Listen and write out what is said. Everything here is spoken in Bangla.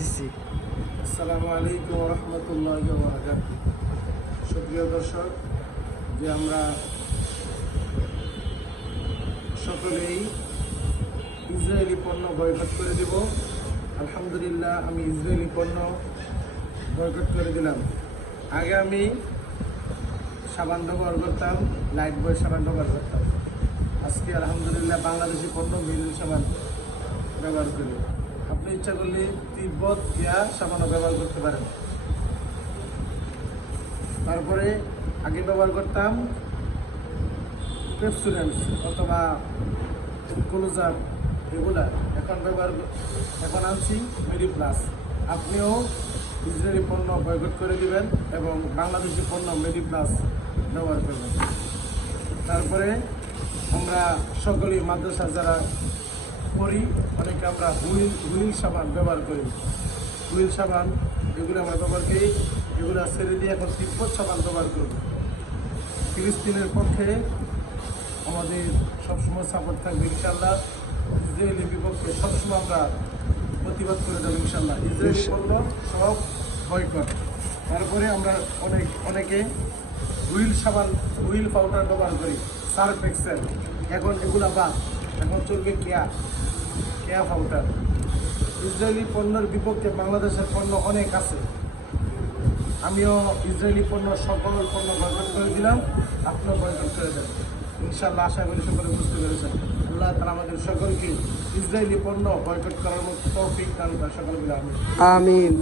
দিছি। আসসালামু আলাইকুম ওয়া রাহমাতুল্লাহি ওয়া বারাকাতুহু। সুপ্রিয় দর্শক, যে আমরা সকলেই ইসরায়েলি পণ্য বয়কট করে দেব, আলহামদুলিল্লাহ আমি ইসরায়েলি পণ্য বয়কট করে দিলাম। আগে আমি সাবান ব্যবহার করতাম, লাইট বয় সাবান ব্যবহার করতাম। আজকে আলহামদুলিল্লাহ বাংলাদেশি পণ্য মিলিল সাবান ব্যবহার করি। আপনি ইচ্ছা করলে তিব্বত গিয়া সাবানও ব্যবহার করতে পারেন। তারপরে আগে ব্যবহার করতাম পেপসুডেন্স অথবা ক্লোজার, এগুলা এখন আনছি মেডি প্লাস। আপনিও ইসরায়েলি পণ্য বয়কট করে দিবেন এবং বাংলাদেশি পণ্য মেডি প্লাস ব্যবহার করবেন। তারপরে আমরা সকলেই মাদ্রাসা যারা করি, অনেকে আমরা হুইল সাবান ব্যবহার করি। হুইল সাবান এগুলো আমরা ব্যবহার করি, এগুলো ছেড়ে দিয়ে এখন তিব্বত সাবান ব্যবহার করব। ফিলিস্তিনের পক্ষে আমাদের সবসময় সাপোর্ট থাকবে ইনশাল্লাহ। ইসরায়েলের বিপক্ষে সবসময় আমরা প্রতিবাদ করে যাবো ইনশাল্লাহ। ইসরায়েলি পণ্য সব বয়কট। তারপরে আমরা অনেকে হুইল পাউডার ব্যবহার করি, সার্ফ এক্সেল। এখন এগুলা বাদ, এখন চলবে কেয়া পাউডার। ইসরায়েলি পণ্যের বিপক্ষে বাংলাদেশের পণ্য অনেক আছে। আমিও ইসরায়েলি পণ্য সকল পণ্য বয়কট করে দিলাম, আপনিও বয়কট করে দেন ইনশাল্লাহ। আশা করি সকলে বুঝতে পেরেছেন। আল্লাহ তাআলা আমাদের সকলকে ইসরায়েলি পণ্য বয়কট করার মতো তৌফিক দান করেন। সকলকে আমিন। আমিন।